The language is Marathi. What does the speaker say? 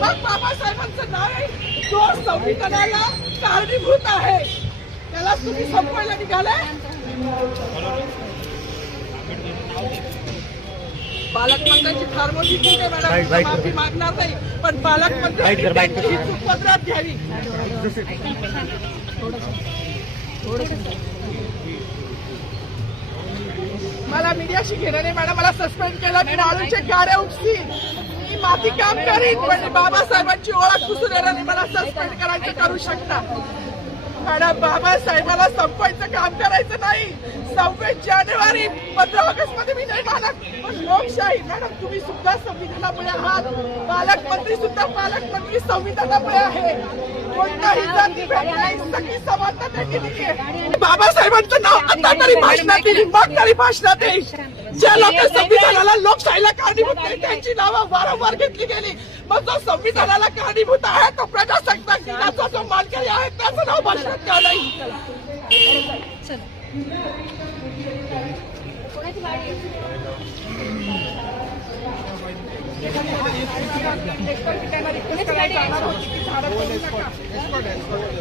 मग बाबासाहेबांचं नाव आहे जो संविधानाला कारणीभूत आहे त्याला तुम्ही संपवायला निघालाय. पालकमंत्र्यांची फार मोठी चूक आहे मॅडम, माफी मागणार नाही पण पालकमंत्र्यांनी ही चूक पदरात घ्यावी. मला मीडियाशी घेणं नाही मॅडम, मला सस्पेंड केलं, मी वाळूचे गाड्या उपसीन, मी माती काम करीन पण बाबासाहेबांची ओळख पुसून येणार नाही. मला सस्पेंड करायचं करू शकता मॅडम, बाबासाहेबाला संपवायचं काम करायचं नाही. 26 जानेवारी 15 ऑगस्ट मध्ये मी नाही मानत पण लोकशाही मॅडम तुम्ही सुद्धा संविधानामुळे आहात, पालकमंत्री सुद्धा पालकमंत्री संविधानामुळे आहे. कोणताही जाती भेट नाही, सगळी समानता केली आहे. बाबासाहेबांचं नाव आता तरी भाषणात येईल, मग तरी भाषणात येईल. ज्या लोक संविधानाला लोकशाहीला कारणीभूत नाही त्यांची नावं वारंवार घेतली गेली, मग जो संविधानाला कारणीभूत आहे तो प्रजासत्ताक दिनाचा जो मानकरी आहे त्याचं नाव भाषणात का नाही.